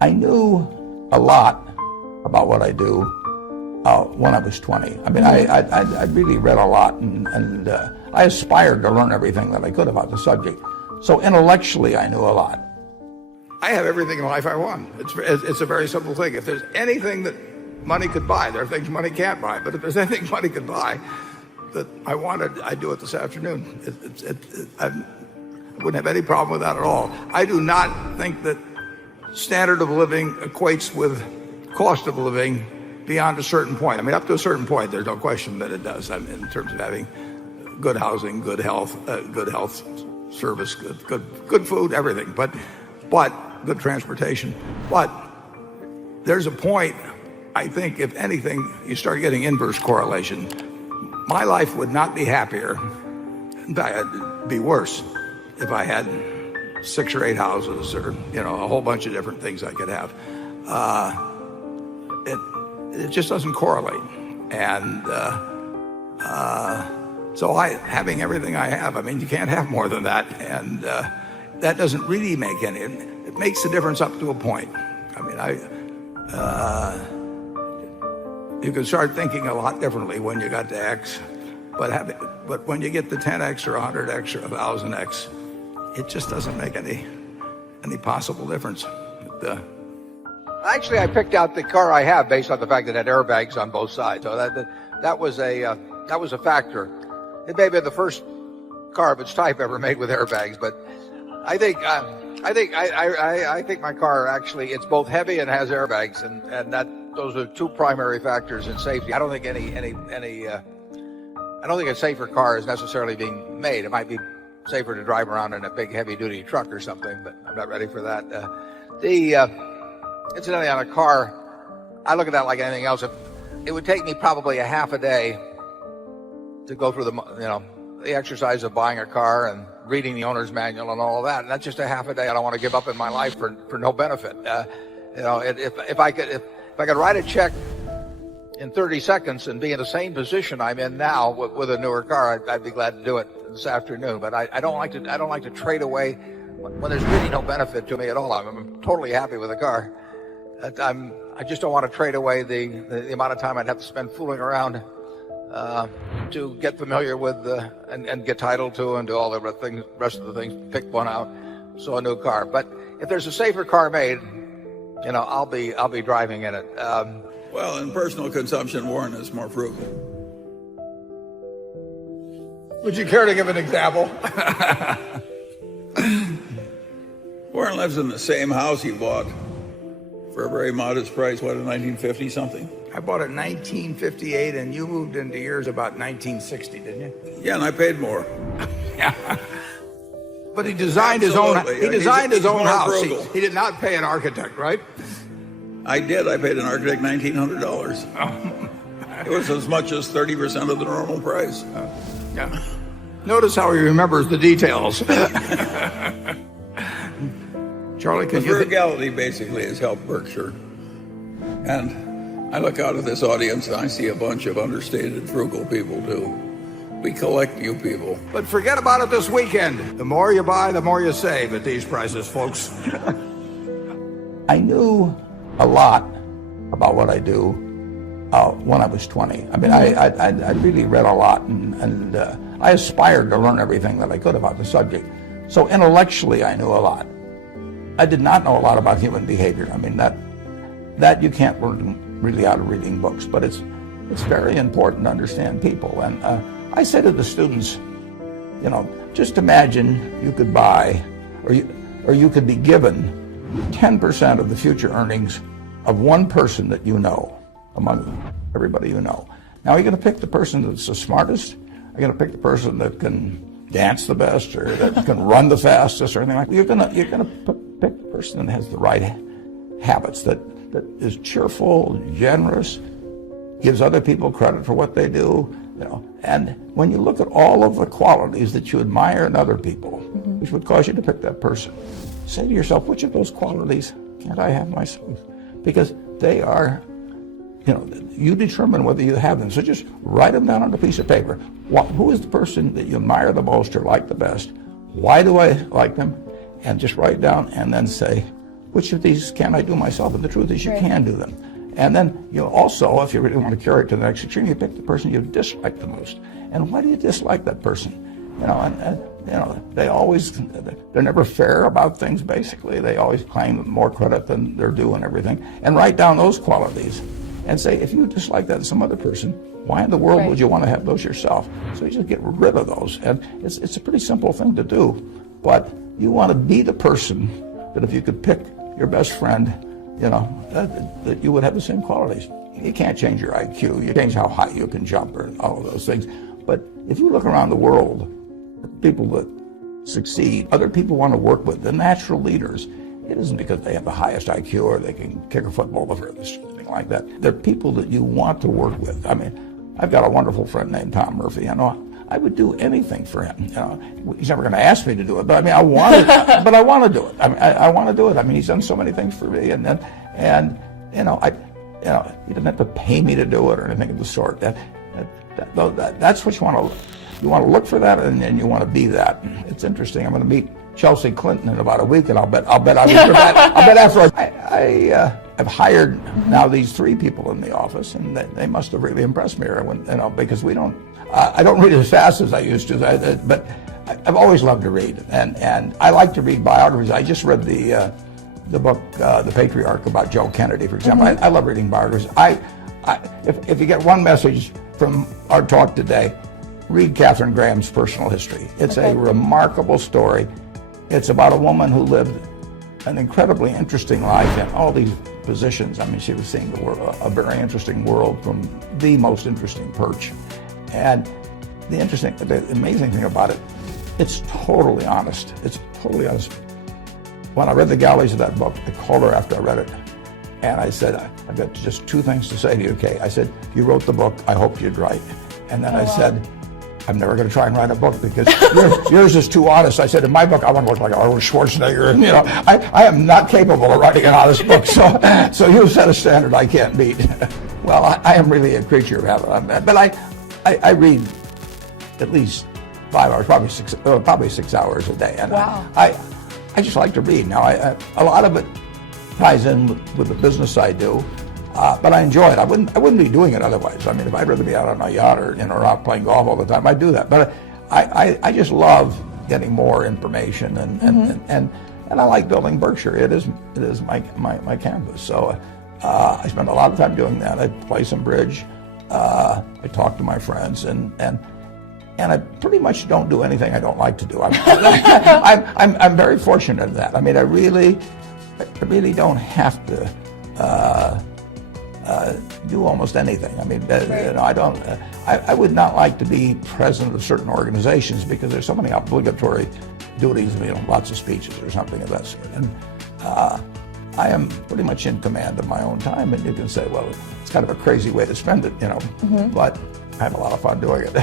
I knew a lot about what I do when I was 20. I mean, I really read a lot, and I aspired to learn everything that I could about the subject. So intellectually, I knew a lot. I have everything in life I want. It's a very simple thing. If there's anything that money could buy, there are things money can't buy. But if there's anything money could buy that I wanted, I'd do it this afternoon. I wouldn't have any problem with that at all. I do not think that standard of living equates with cost of living beyond a certain point. I mean, up to a certain point, there's no question that it does. I mean, in terms of having good housing, good health service, good food, everything. But good transportation. But there's a point, I think, if anything, you start getting inverse correlation. My life would not be happier. In fact, it'd be worse if I had 6 or 8 houses, or a whole bunch of different things I could have. It just doesn't correlate. And so having everything I have, I mean, you can't have more than that. And that doesn't really make any. It makes a difference up to a point. I mean, you can start thinking a lot differently when you got to X, but when you get to 10X or 100X or 1000X, it just doesn't make any possible difference. Actually, I picked out the car I have based on the fact that it had airbags on both sides. So that was a factor. It may have been the first car of its type ever made with airbags, but I think my car actually, it's both heavy and has airbags, and those are 2 primary factors in safety. I don't think I don't think a safer car is necessarily being made. It might be safer to drive around in a big heavy-duty truck or something, but I'm not ready for that. Incidentally, on a car, I look at that like anything else. It would take me probably a half a day to go through the exercise of buying a car and reading the owner's manual and all of that. And that's just a half a day I don't want to give up in my life for no benefit. If I could write a check in 30 seconds and be in the same position I'm in now with a newer car, I'd be glad to do it this afternoon. But I don't like to trade away when there's really no benefit to me at all. I'm totally happy with the car. I just don't want to trade away the amount of time I'd have to spend fooling around to get familiar with and get title to and do all the rest of the things, pick one out, so a new car. But if there's a safer car made, I'll be driving in it. Well, in personal consumption, Warren is more frugal. Would you care to give an example? Warren lives in the same house he bought for a very modest price, in 1950 something? I bought it in 1958, and you moved into yours about 1960, didn't you? Yeah, and I paid more. Yeah. But he designed his own. He designed his own house. He did not pay an architect, right? I did. I paid an architect $1,900. Oh. It was as much as 30% of the normal price. Yeah. Notice how he remembers the details. Charlie, the frugality basically has helped Berkshire. And I look out at this audience and I see a bunch of understated, frugal people too. We collect you people. But forget about it this weekend. The more you buy, the more you save at these prices, folks. I knew a lot about what I do when I was 20. I mean, I really read a lot, and I aspired to learn everything that I could about the subject. So intellectually, I knew a lot. I did not know a lot about human behavior. I mean, that you can't learn really out of reading books, but it's very important to understand people. And I say to the students, just imagine you could buy, or you could be given 10% of the future earnings of one person that you know among everybody you know. Now, you're going to pick the person that's the smartest. You're going to pick the person that can dance the best, or that can run the fastest, or anything like that. You're going to pick the person that has the right habits, that is cheerful, generous, gives other people credit for what they do. And when you look at all of the qualities that you admire in other people, which would cause you to pick that person, say to yourself, which of those qualities can't I have myself? Because they are, you determine whether you have them. So just write them down on a piece of paper. Who is the person that you admire the most or like the best? Why do I like them? And just write down and then say, which of these can I do myself? And the truth is you can do them. And then you also, if you really want to carry it to the next extreme, you pick the person you dislike the most. And why do you dislike that person? You know, and you know, they're never fair about things, basically. They always claim more credit than they're due and everything. And write down those qualities and say, if you dislike that in some other person, why in the world would you want to have those yourself? So you just get rid of those. And it's a pretty simple thing to do. But you want to be the person that if you could pick your best friend, you know, that you would have the same qualities. You can't change your IQ. You change how high you can jump or all of those things. But if you look around the world, people that succeed, other people want to work with, the natural leaders, it isn't because they have the highest IQ or they can kick a football the furthest, anything like that. They're people that you want to work with. I mean, I've got a wonderful friend named Tom Murphy. You know, I would do anything for him. You know, he's never going to ask me to do it, but I mean, I want to. But I want to do it. I mean, I want to do it. I mean, he's done so many things for me, and you know, he didn't have to pay me to do it or anything of the sort. That's what you want to. You want to look for that, and then you want to be that. It's interesting. I'm going to meet Chelsea Clinton in about a week, and I'll bet I'll bet after I've hired now these 3 people in the office, and they must have really impressed me. When, you know, because I don't read as fast as I used to, but I've always loved to read, and I like to read biographies. I just read the book, The Patriarch, about Joe Kennedy, for example. I love reading biographies. If you get one message from our talk today, read Katharine Graham's personal history. It's a remarkable story. It's about a woman who lived an incredibly interesting life in all these positions. I mean, she was seeing the world, a very interesting world from the most interesting perch. And the amazing thing about it, it's totally honest. It's totally honest. When I read the galleys of that book, I called her after I read it, and I said, I've got just 2 things to say to you, Kay. I said, you wrote the book, I hoped you'd write. And then I said, I'm never going to try and write a book because yours is too honest. I said, in my book, I want to look like Arnold Schwarzenegger. And, you know, I am not capable of writing an honest book. So you set a standard I can't meet. Well, I am really a creature of habit. But I read at least 5 hours, probably 6 hours a day. And I just like to read. Now, a lot of it ties in with the business I do. But I enjoy it. I wouldn't be doing it otherwise. I mean, if I'd rather be out on a yacht or out playing golf all the time, I'd do that. But I just love getting more information, and I like building Berkshire. It is my canvas. So I spend a lot of time doing that. I play some bridge. I talk to my friends, and I pretty much don't do anything I don't like to do. I'm very fortunate in that. I mean, I really don't have to. Do almost anything. I mean, you know, I would not like to be president of certain organizations because there's so many obligatory duties, you know, lots of speeches or something of that sort. And I am pretty much in command of my own time, and you can say, well, it's kind of a crazy way to spend it, you know, but I have a lot of fun doing it.